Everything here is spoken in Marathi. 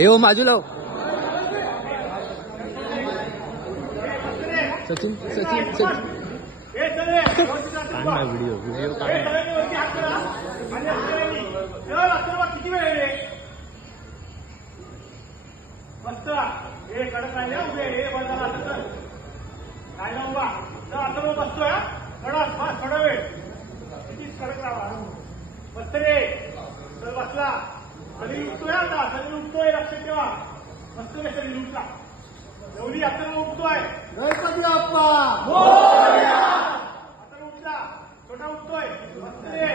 हे हो बाजूला हो. सचिन सचिन सचिन व्हिडिओ व्हिडिओ किती वेळ मस्त हे कडक राहिले उभे हे बदला तर काय ना उभा आता बसतोय कडक बस थोडा वेळ कितीच कडक राहा मस्त रे तर बसला शरीर उठतोय आता शरीर उठतोय लक्ष ठेवा मस्त रे शरीर उठला एवढी आता उठतोय गणपती बाप्पा आता उठला छोटा उठतोय मस्त रे